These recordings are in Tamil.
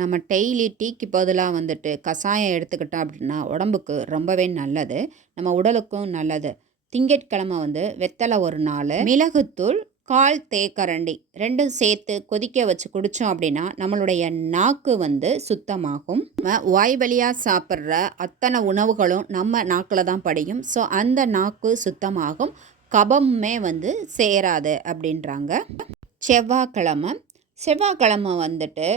நம்ம டெய்லி டீக்கு பதிலாக வந்துட்டு கஷாயம் எடுத்துக்கிட்டோம் அப்படின்னா உடம்புக்கு ரொம்பவே நல்லது நம்ம உடலுக்கும் நல்லது. திங்கட்கிழமை வந்து வெத்தலை ஒரு நாள் மிளகுத்தூள் கால் தேக்கரண்டி ரெண்டும் சேர்த்து கொதிக்க வச்சு குடித்தோம் அப்படின்னா நம்மளுடைய நாக்கு வந்து சுத்தமாகும். நம்ம வாய் வழியாக சாப்பிட்ற அத்தனை உணவுகளும் நம்ம நாக்கில் தான் படியும். ஸோ அந்த நாக்கு சுத்தமாகும். கபமுமே வந்து சேராது அப்படின்றாங்க. செவ்வாய்க்கிழமை செவ்வாய்க்கிழமை வந்துட்டு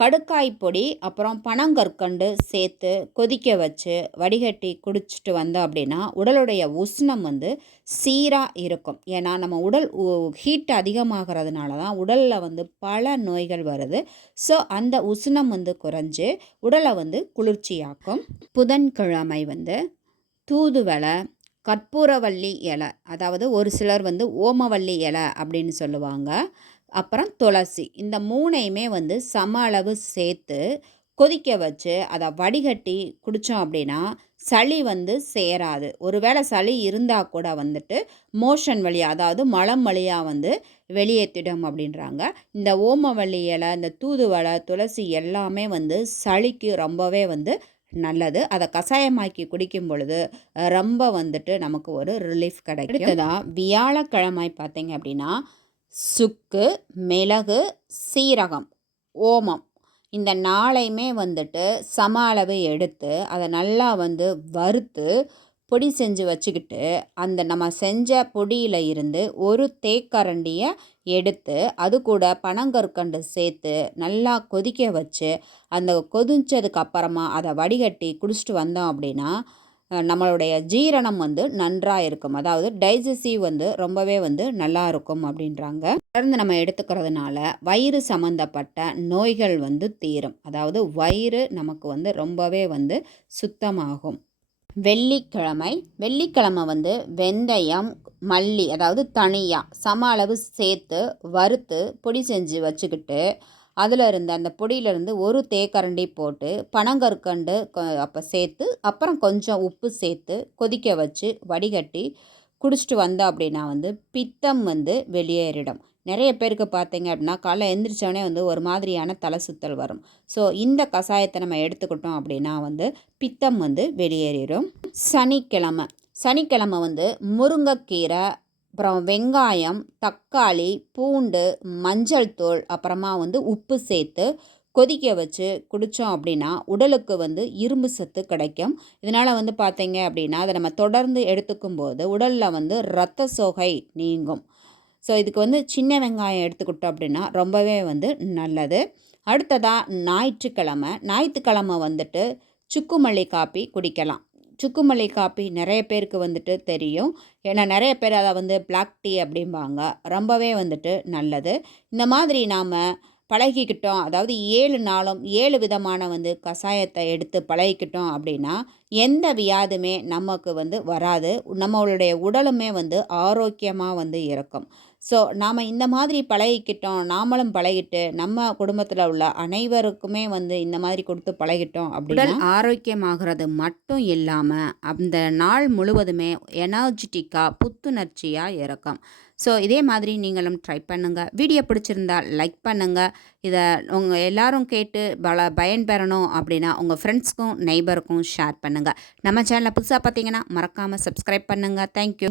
கடுக்காய் பொடி அப்புறம் பனங்கற்கண்டு சேர்த்து கொதிக்க வச்சு வடிகட்டி குடிச்சிட்டு வந்தோம் அப்படின்னா உடலுடைய உஷ்ணம் வந்து சீராக இருக்கும். ஏன்னா நம்ம உடல் ஹீட் அதிகமாகிறதுனால தான் உடலில் வந்து பல நோய்கள் வருது. ஸோ அந்த உஷ்ணம் வந்து குறைஞ்சு உடலை வந்து குளிர்ச்சியாக்கும். புதன்கிழமை வந்து தூதுவளை கற்பூரவள்ளி இலை அதாவது ஒரு சிலர் வந்து ஓமவல்லி இலை அப்படின்னு சொல்லுவாங்க. அப்புறம் துளசி. இந்த மூணையுமே வந்து சம அளவு சேர்த்து கொதிக்க வச்சு அதை வடிகட்டி குடித்தோம் அப்படின்னா சளி வந்து சேராது. ஒருவேளை சளி இருந்தால் கூட வந்துட்டு மோஷன் வழியாக அதாவது மலம் வழியாக வந்து வெளியேற்றிடும் அப்படின்றாங்க. இந்த ஓமவள்ளி இலை இந்த தூதுவளை துளசி எல்லாமே வந்து சளிக்கு ரொம்பவே வந்து நல்லது. அதை கஷாயமாக்கி குடிக்கும் பொழுது ரொம்ப வந்துட்டு நமக்கு ஒரு ரிலீஃப் கிடைக்கும். அடுத்ததாக வியாழக்கிழமை பார்த்தீங்க அப்படின்னா சுக்கு மிளகு சீரகம் ஓமம். இந்த நாளையுமே வந்துட்டு சம அளவு எடுத்து அதை நல்லா வந்து வறுத்து பொடி செஞ்சு வச்சுக்கிட்டு அந்த நம்ம செஞ்ச பொடியில் இருந்து ஒரு தேக்கரண்டியை எடுத்து அது கூட பனங்கற்கண்டு சேர்த்து நல்லா கொதிக்க வச்சு அந்த கொதிச்சதுக்கு அப்புறமா அதை வடிகட்டி குடிச்சிட்டு வந்தோம் அப்படின்னா நம்மளுடைய ஜீரணம் வந்து நன்றாக இருக்கும். அதாவது டைஜஸ்டிவ் வந்து ரொம்பவே வந்து நல்லா இருக்கும் அப்படின்றாங்க. தொடர்ந்து நம்ம எடுத்துக்கிறதுனால வயிறு சம்மந்தப்பட்ட நோய்கள் வந்து தீரும். அதாவது வயிறு நமக்கு வந்து ரொம்பவே வந்து சுத்தமாகும். வெள்ளிக்கிழமை வெள்ளிக்கிழமை வந்து வெந்தயம் மல்லி அதாவது தனியாக சம அளவு சேர்த்து வறுத்து பொடி செஞ்சு வச்சுக்கிட்டு அதில் இருந்து அந்த பொடியிலேருந்து ஒரு தேக்கரண்டி போட்டு பனங்கற்கண்டு அப்போ சேர்த்து அப்புறம் கொஞ்சம் உப்பு சேர்த்து கொதிக்க வச்சு வடிகட்டி குடிச்சிட்டு வந்தோம் அப்படின்னா வந்து பித்தம் வந்து வெளியேறிடும். நிறைய பேருக்கு பார்த்தீங்க அப்படின்னா காலை எந்திரிச்சோடனே வந்து ஒரு மாதிரியான தலை சுத்தல் வரும். ஸோ இந்த கஷாயத்தை நம்ம எடுத்துக்கிட்டோம் அப்படின்னா வந்து பித்தம் வந்து வெளியேறிடும். சனிக்கிழமை. சனிக்கிழமை வந்து முருங்கைக்கீரை அப்புறம் வெங்காயம் தக்காளி பூண்டு மஞ்சள் தூள் அப்புறமா வந்து உப்பு சேர்த்து கொதிக்க வச்சு குடித்தோம் அப்படின்னா உடலுக்கு வந்து இரும்பு சத்து கிடைக்கும். இதனால் வந்து பார்த்தீங்க அப்படின்னா அதை நம்ம தொடர்ந்து எடுத்துக்கும் போது உடலில் வந்து இரத்த சோகை நீங்கும். ஸோ இதுக்கு வந்து சின்ன வெங்காயம் எடுத்துக்கிட்டோம் அப்படின்னா ரொம்பவே வந்து நல்லது. அடுத்ததாக ஞாயிற்றுக்கிழமை. ஞாயிற்றுக்கிழமை வந்துட்டு சுக்குமல்லி காப்பி குடிக்கலாம். சுக்குமல்லி காப்பி நிறைய பேருக்கு வந்துட்டு தெரியும். ஏன்னா நிறைய பேர் அதை வந்து பிளாக் டீ அப்படிம்பாங்க. ரொம்பவே வந்துட்டு நல்லது. இந்த மாதிரி நாம் பழகிக்கிட்டோம். அதாவது ஏழு நாளும் ஏழு விதமான வந்து கஷாயத்தை எடுத்து பழகிக்கிட்டோம் அப்படின்னா எந்த வியாதுமே நமக்கு வந்து வராது. நம்மளுடைய உடலுமே வந்து ஆரோக்கியமாக வந்து இருக்கும். ஸோ நாம் இந்த மாதிரி பழகிக்கிட்டோம் நாமளும் பழகிட்டு நம்ம குடும்பத்தில் உள்ள அனைவருக்குமே வந்து இந்த மாதிரி கொடுத்து பழகிட்டோம் அப்படின்னா ஆரோக்கியமாகிறது மட்டும் இல்லாமல் அந்த நாள் முழுவதுமே எனர்ஜிட்டிக்காக புத்துணர்ச்சியாக இருக்கும். ஸோ இதே மாதிரி நீங்களும் ட்ரை பண்ணுங்கள் வீடியோ பிடிச்சிருந்தா லைக் பண்ணுங்கள் இதை உங்கள் எல்லோரும் கேட்டு பல பயன்பெறணும் அப்படின்னா உங்கள் ஃப்ரெண்ட்ஸ்க்கும் நெய்பருக்கும் ஷேர் பண்ணுங்கள் நம்ம சேனலை புதுசாக பார்த்தீங்கன்னா மறக்காமல் சப்ஸ்கிரைப் பண்ணுங்கள் தேங்க்யூ